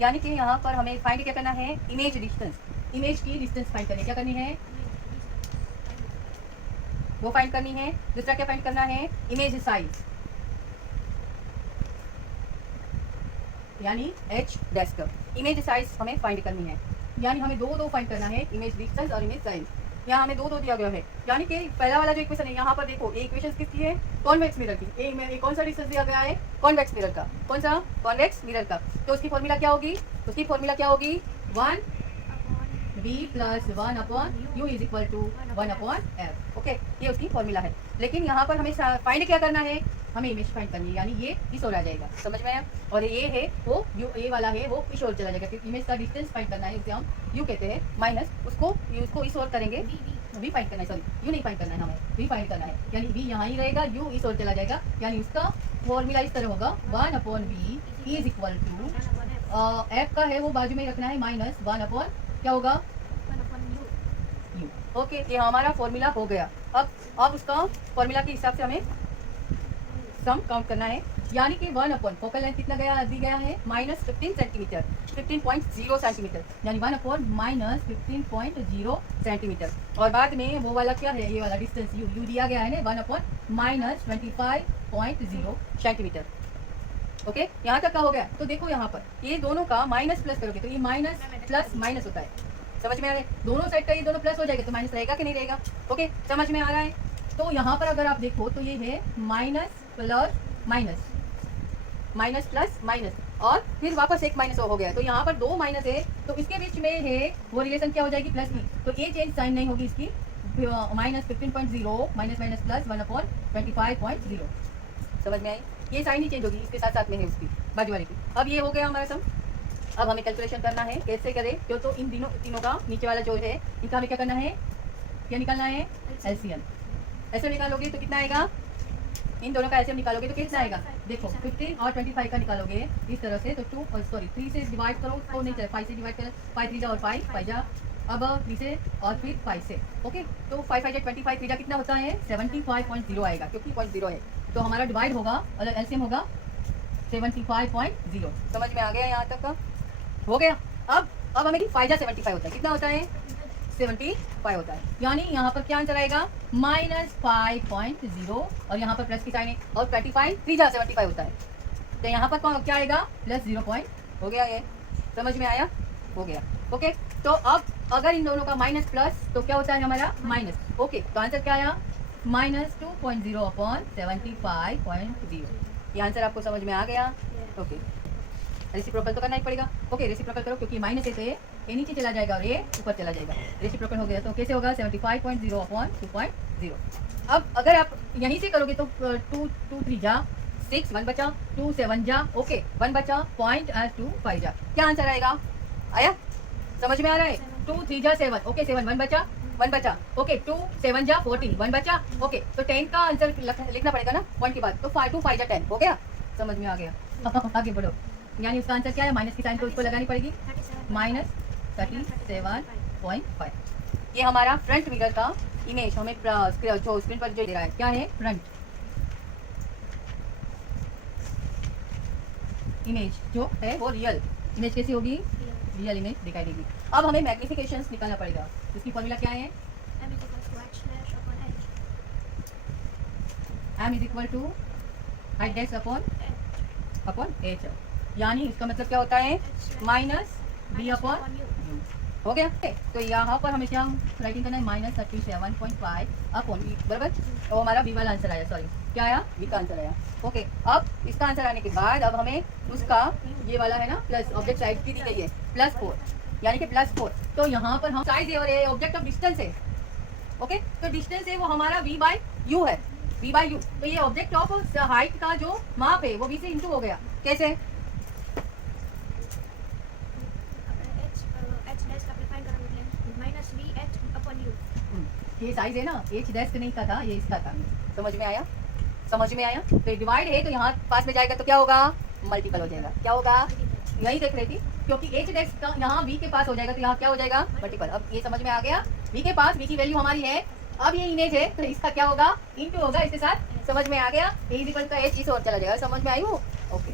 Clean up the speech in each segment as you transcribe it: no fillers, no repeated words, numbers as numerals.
यानी कि यहाँ पर हमें फाइंड क्या करना है, इमेज डिस्टेंस, इमेज की डिस्टेंस फाइंड करनी, क्या करनी है, वो फाइंड करनी है। दूसरा क्या फाइंड करना है, इमेज साइज, यानी एच डेस्क, इमेज साइज हमें फाइंड करनी है। यानी हमें दो फाइंड करना है, इमेज डिस्टेंस और इमेज साइज। यहाँ हमें दो दिया गया है, यानी कि पहला वाला जो इक्वेशन है, यहाँ पर देखो ये इक्वेशन किसकी है, कॉन्वेक्स मिरर की। एक कौन सा डिस्टेंस दिया गया है, कॉन्वेक्स मिरर का। कौन सा, कॉन्वेक्स मिरर का। तो उसकी फॉर्मूला क्या होगी, उसकी फॉर्मूला क्या होगी, 1b + 1/u is equal to 1/f। Okay, ये उसकी फॉर्मूला है। लेकिन यहाँ पर हमें फाइंड क्या करना है, हमें इमेज फाइंड करनी है, यानी ये इस ओर आ जाएगा, समझ में आया। और ये है वो ये वाला है वो इस ओर चला जाएगा, क्योंकि इमेज का डिस्टेंस फाइंड करना है, उसे हम यू कहते हैं, माइनस उसको इस ओर करेंगे, वी फाइंड करना है, सॉरी यू नहीं फाइंड करना है, हमें वी फाइंड करना है, यानी वी यहाँ ही रहेगा, यू इस ओर चला जाएगा, यानी उसका फॉर्मूला इस तरह होगा, 1/v is equal to, F का है वो बाजू में रखना है, माइनस 1/ क्या होगा, यू। ओके, ये हमारा फॉर्मूला हो गया। अब उसका फॉर्मूला के हिसाब से हमें सम काउंट करना है, यानी कि 1/, फोकल लेंथ कितना गया, दी गया है -15 सेंटीमीटर, 15.0 सेंटीमीटर, यानी 1/, -15.0 सेंटीमीटर। और बाद में वो वाला क्या है, ये वाला डिस्टेंस यू दिया गया है ना, 1/, -25.0 सेंटीमीटर। ओके, यहाँ तक का हो गया। तो देखो यहाँ पर ये दोनों का माइनस प्लस करोगे तो ये माइनस प्लस माइनस होता है, समझ में आ रहा है। दोनों साइड का ये दोनों प्लस हो जाएगा तो माइनस रहेगा कि नहीं रहेगा। ओके, समझ में आ रहा है। तो यहाँ पर अगर आप देखो तो ये है minus plus minus, minus plus minus, और फिर वापस एक माइनस हो गया। तो यहाँ पर दो माइनस है, तो इसके बीच में है वो रिलेशन क्या हो जाएगी, प्लस की। तो ये चेंज साइन नहीं होगी इसकी, -15.0 माइनस माइनस प्लस 1/25.0, समझ में आई। ये साइन ही चेंज होगी, इसके साथ साथ में है उसकी बाजू वाले की। अब ये हो गया हमारा सम। अब हमें कैलकुलेशन करना है, कैसे करें, क्यों तो इन तीनों का नीचे वाला जो है इनका हमें क्या करना है, क्या निकालना है, एलसीएम। ऐसे निकालोगे तो कितना आएगा, इन दोनों का एलसीएम निकालोगे तो कितना आएगा, देखो 15 और 25 का निकालोगे इस तरह से, तो 3 से डिवाइड करो तो नहीं चले, 5 से डिवाइड करें, 5 3 जा और 5 जा, अब 3 से और फिर 5 से। ओके, तो 5 5 25 3 कितना होता है, 75.0 आएगा, क्योंकि 0.0 है तो हमारा डिवाइड होगा और एलसीएम होगा 75.0। समझ में आ गया, यहाँ तक का हो गया। अब हमें 5 जा 75 होता है, कितना होता है, 75 होता है, यानी यहाँ पर क्या आंसर आएगा, -5.0, और यहाँ पर प्लस की साइन है, और 25 3 जा 75 होता है, तो यहाँ पर क्या आएगा, +0 हो गया। ये समझ में आया, हो गया। ओके, तो अब अगर इन दोनों का माइनस प्लस तो क्या होता है हमारा माइनस। ओके, तो आंसर क्या आया, -2.0/75.0। ये आंसर आपको समझ में आ गया। ओके, रेसिप्रोकल तो करना ही पड़ेगा। ओके, रेसिप्रोकल करो, क्योंकि माइनस है तो ये नीचे चला जाएगा और ये ऊपर चला जाएगा। रेसिप्रोकल हो गया तो कैसे होगा, 75.0/2.0। अब अगर आप यहीं से करोगे तो 2 3 जा 6, 1 बचा, 2 7 जा, ओके 1 बचा, 0.25 जा, क्या आंसर आएगा, आया, समझ में आ रहा है। 2 3 जा 7, ओके 7, 1 बचा, 1 बचा, ओके 2 7 जा 14, 1 बचा, ओके तो 10 का आंसर लिखना पड़ेगा ना 1 के बाद, तो 2 5 जा 10 हो गया, समझ में आ गया। आगे बढ़ो, यानी उसका आंसर क्या है, माइनस की साइन तो उसको लगानी पड़ेगी, -37.5। ये हमारा फ्रंट मिरर का इमेज हमें जो स्क्रीन पर जो दे रहा है क्या है, फ्रंट इमेज जो है वो रियल इमेज कैसी होगी, रियल इमेज दिखाई देगी। अब हमें मैग्निफिकेशंस निकालना पड़ेगा, इसकी फॉर्मूला क्या है, m is equal to height dash upon h, यानी इसका मतलब क्या होता है, -b/u हो गया। तो यहाँ पर हमें क्या राइटिंग करना है, -37.5 अपॉन v, बराबर। तो हमारा v वाला आंसर आया, सॉरी क्या आया, v का आंसर आया। ओके, अब इसका आंसर आने के बाद अब हमें उसका ये वाला है ना प्लस, ऑब्जेक्ट साइड की दी गई है +4, यानी कि +4। तो यहाँ पर हम साइज है और ये ऑब्जेक्ट ऑफ डिस्टेंस है। ओके, तो डिस्टेंस है वो हमारा v/u है, v/u। तो ये ऑब्जेक्ट ऑफ हाइट का जो माप है वो v से इंटू हो गया, कैसे, ये साइज है ना, h डैश नहीं का था, ये इसका था, समझ में आया, समझ में आया। तो डिवाइड है तो यहाँ पास में जाएगा तो क्या होगा, मल्टीपल हो जाएगा, क्या होगा, यही देख रही थी, क्योंकि h डैश का यहाँ v के पास हो जाएगा तो यहाँ क्या हो जाएगा, मल्टीपल। अब ये समझ में आ गया, v के पास v की वैल्यू हमारी है, अब ये इमेज है तो इसका क्या होगा, इंटू होगा इसके साथ, समझ में आ गया। a इक्वल का h इस ओर चला जाएगा, समझ में आई हो, ओके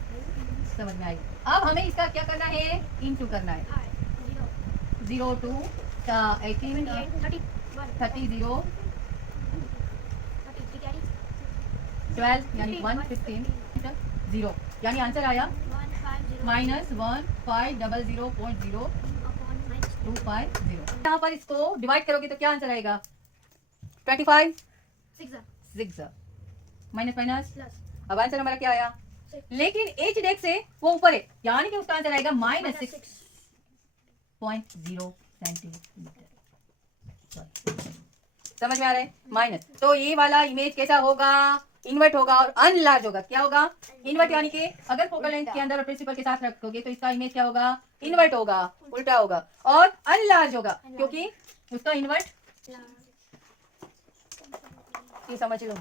समझ में आई। अब हमें इसका क्या करना है, इनटू करना है। 0 to 18 30 0 12 यानी 115 0 यानी आंसर आया -1500.0250। यहाँ पर इसको डिवाइड करोगे तो क्या आंसर आएगा 25 6 माइनस माइनस। अब आंसर हमारा क्या आया, लेकिन एच डेक से वो ऊपर है यानी कि उसका आंसर आएगा -6.0 सेंटीमीटर। समझ में आ रहा है, माइनस। तो ये वाला इमेज कैसा होगा, इन्वर्ट होगा और अनलार्ज होगा। क्या होगा, इन्वर्ट यानी कि अगर फोकल लेंथ के अंदर और प्रिंसिपल के साथ रखोगे तो इसका इमेज क्या होगा, इन्वर्ट होगा, उल्टा होगा। और अनलार्ज होगा क्योंकि उसका इन्वर्ट, ये समझ लो।